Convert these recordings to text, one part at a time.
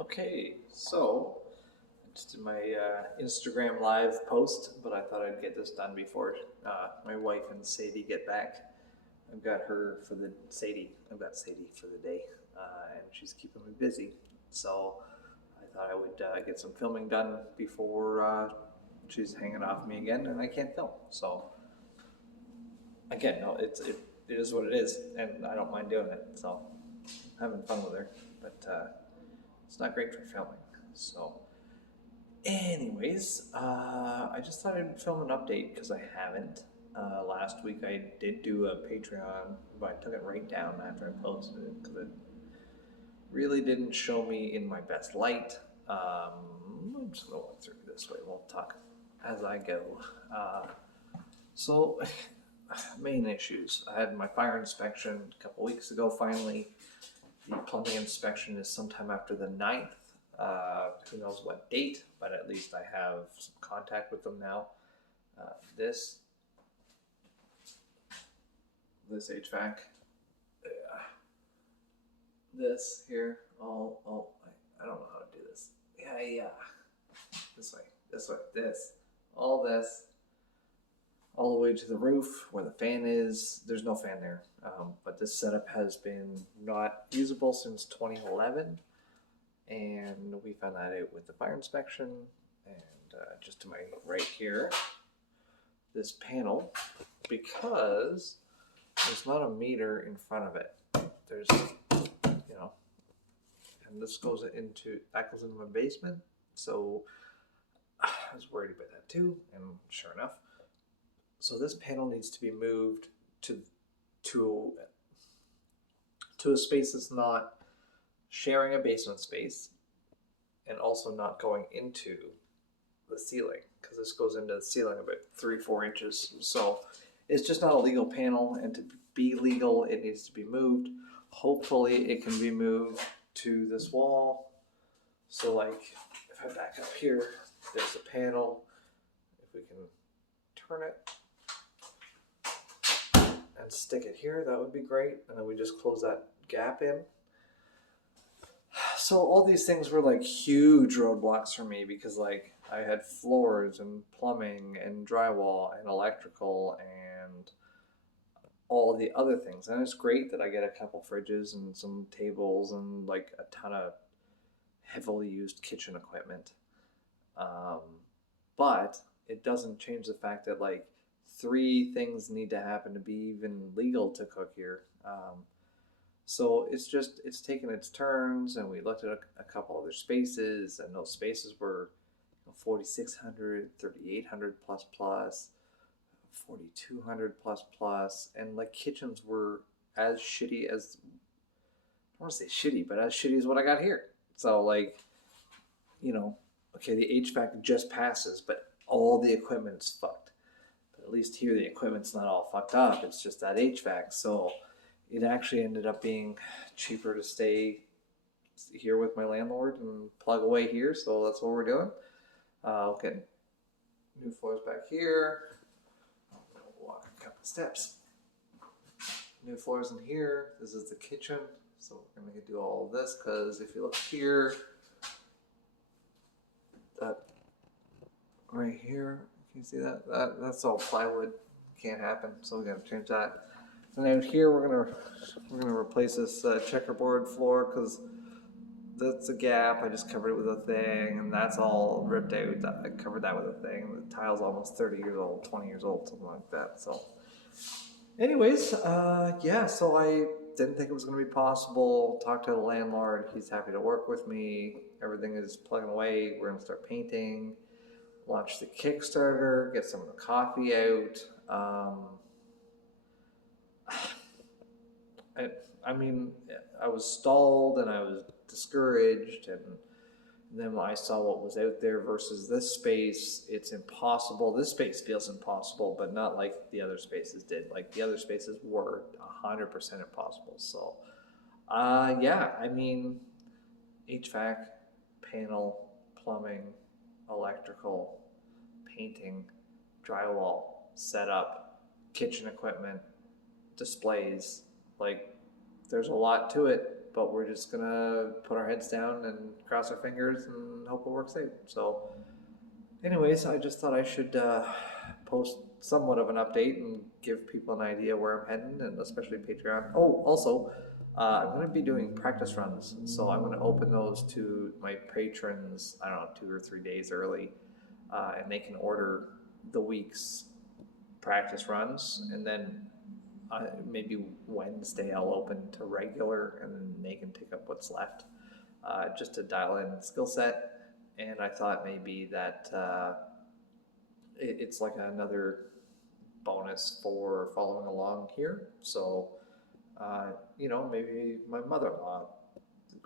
Okay, so I just did my Instagram live post, but I thought I'd get this done before my wife and Sadie get back. I've got Sadie for the day, and she's keeping me busy. So I thought I would get some filming done before she's hanging off me again, and I can't film. So again, no, it is what it is, and I don't mind doing it. So having fun with her, but it's not great for filming. So anyways, I just thought I'd film an update because I haven't. Last week I did do a Patreon, but I took it right down after I posted it because it really didn't show me in my best light. I'm just gonna walk through this way. We'll talk as I go. Uh, so, main issues. I had my fire inspection a couple weeks ago. Finally, the plumbing inspection is sometime after the 9th. Who knows what date, but at least I have some contact with them now. Uh, this this HVAC, this here, I don't know how to do this. Yeah, this way, all this, all the way to the roof where the fan is. There's no fan there, but this setup has been not usable since 2011, and we found that out with the fire inspection. And just to my right here, this panel, because there's not a meter in front of it. There's, and this goes into my basement. So I was worried about that too, and sure enough, so this panel needs to be moved to to to a space that's not sharing a basement space, and also not going into the ceiling, because this goes into the ceiling about 3-4 inches. So it's just not a legal panel, and to be legal, it needs to be moved. Hopefully, it can be moved to this wall. So, like, if I back up here, there's a panel. If we can turn it and stick it here, that would be great. And then we just close that gap in. So all these things were like huge roadblocks for me because like I had floors and plumbing and drywall and electrical and all the other things. And it's great that I get a couple fridges and some tables and like a ton of heavily used kitchen equipment. Um, but it doesn't change the fact that like three things need to happen to be even legal to cook here. So it's taken its turns, and we looked at a couple other spaces, and those spaces were 4,600, 3,800 plus plus, 4,200 plus plus, and like kitchens were as shitty as, I don't want to say shitty, but as shitty as what I got here. So like, okay, the HVAC just passes, but all the equipment's fucked. But at least here the equipment's not all fucked up. It's just that HVAC. So it actually ended up being cheaper to stay here with my landlord and plug away here. So that's what we're doing. Okay, new floors back here. Walk a couple steps. New floors in here. This is the kitchen. So we're gonna do all of this because if you look here, that right here, can you see that? That's all plywood. Can't happen. So we gotta change that. And out here we're gonna replace this checkerboard floor because that's a gap. I just covered it with a thing, and that's all ripped out. I covered that with a thing. The tile's almost 30 years old, 20 years old, something like that. So, anyways, yeah. So I didn't think it was gonna be possible. Talked to the landlord. He's happy to work with me. Everything is plugging away. We're gonna start painting. Launch the Kickstarter. Get some of the coffee out. I mean, I was stalled and I was discouraged, and then when I saw what was out there versus this space, it's impossible. This space feels impossible, but not like the other spaces did. Like the other spaces were 100% impossible. So, yeah, I mean, HVAC, panel, plumbing, electrical, painting, drywall, setup, kitchen equipment, displays, like there's a lot to it, but we're just gonna put our heads down and cross our fingers and hope it works out. So, anyways, I just thought I should post somewhat of an update and give people an idea where I'm heading, and especially Patreon. Oh, also, I'm going to be doing practice runs, so I'm going to open those to my patrons, I don't know, 2 or 3 days early, and they can order the week's practice runs, and then maybe Wednesday I'll open to regular, and then they can take up what's left, just to dial in the skill set. And I thought maybe that it's like another bonus for following along here. So, maybe my mother-in-law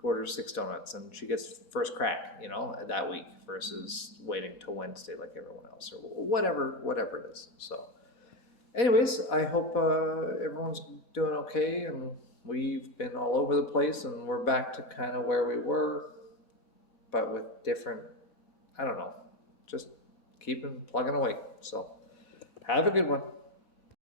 orders 6 donuts and she gets first crack, that week versus waiting till Wednesday like everyone else, or whatever it is. So, anyways, I hope everyone's doing okay, and we've been all over the place, and we're back to kind of where we were, but with different, I don't know, just keeping plugging away. So, have a good one.